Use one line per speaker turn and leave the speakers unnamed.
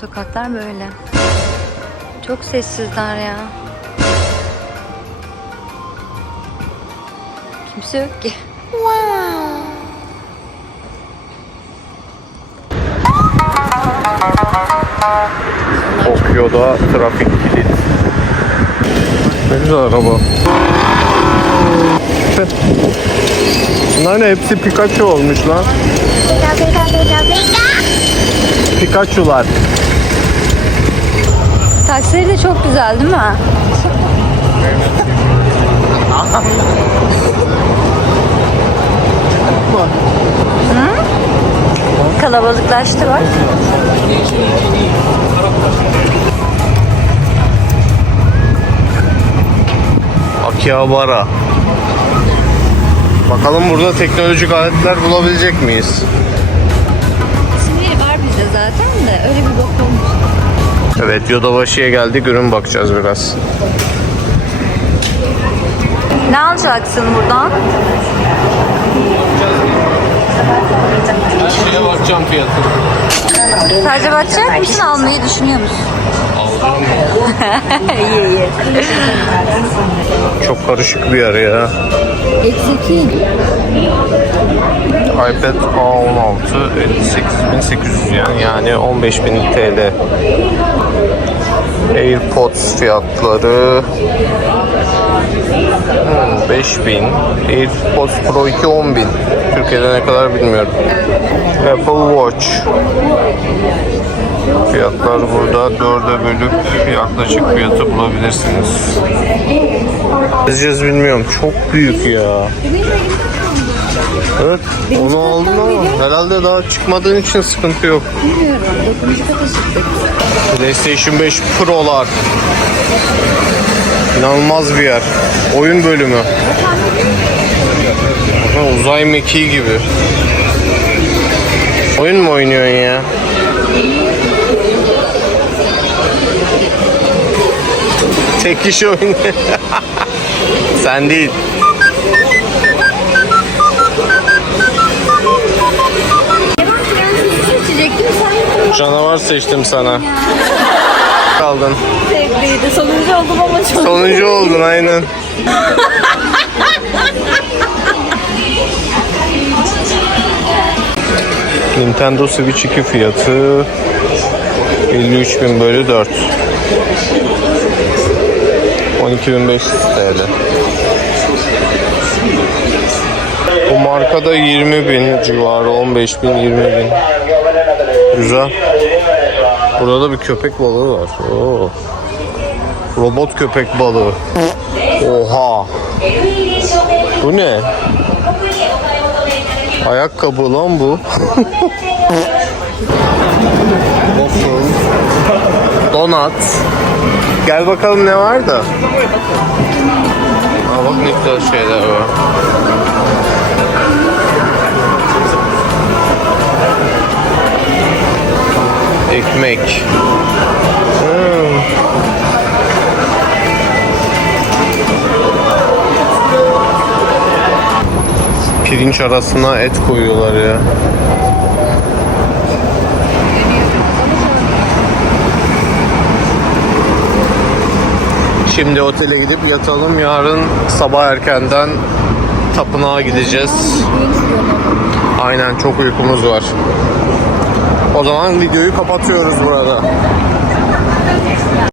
Sokaklar böyle. Çok sessizler ya. Kimse yok ki.
Tokyo'da trafik kilit. Ne güzel araba. Bunlar ne? Hepsi Pikachu olmuş lan.
Pika pika pika pika.
Pikachu'lar.
Taksileri de çok güzel değil mi? Hı? Kalabalıklaştı bak.
Akihabara. Bakalım burada teknolojik aletler bulabilecek miyiz?
İsimleri var bizde zaten de öyle bir bok.
Evet Yodabaşı'ya geldik. Ürün bakacağız biraz.
Ne alacaksın buradan?
Her şeye bakacağım fiyatını.
Sadece bakacak mısın almayı düşünüyor musun?
Alacağım
iyi iyi.
Çok karışık bir yer ya.
Eksiki.
iPad A16 58.800 yani yani 15.000 TL. AirPods fiyatları hmm, 5000. AirPods Pro 2 10.000. Türkiye'de ne kadar bilmiyorum. Apple Watch. Fiyatlar burada 4'e bölüp yaklaşık fiyatı bulabilirsiniz. Yazacağız bilmiyorum. Çok büyük ya. Evet, onu aldım ama herhalde daha çıkmadığın için sıkıntı yok.
Bilmiyorum. Katışıktık.
PlayStation 5 Pro'lar. İnanılmaz bir yer. Oyun bölümü. Ha, uzay mekiği gibi. Oyun mu oynuyorsun ya? Tek kişi oynuyor. Sen değil. Canavar seçtim sana. Kaldın.
sevdiydi. Sonuncu oldum ama çok.
Sonuncu oldun aynen. Nintendo Switch 2 fiyatı 53.000 bölü 4 12.500 TL Bu markada 20.000 civarı 15.000 20.000 Güzel Burada da bir köpek balığı var Oo. Robot köpek balığı. Oha. Bu ne? Ayakkabı lan bu. Waffle. Donut. Gel bakalım ne var da. Aa bak ne güzel şeyler var. Ekmek. Hmm. Pirinç arasına et koyuyorlar ya. Şimdi otele gidip yatalım. Yarın sabah erkenden tapınağa gideceğiz. Aynen çok uykumuz var. O zaman videoyu kapatıyoruz burada.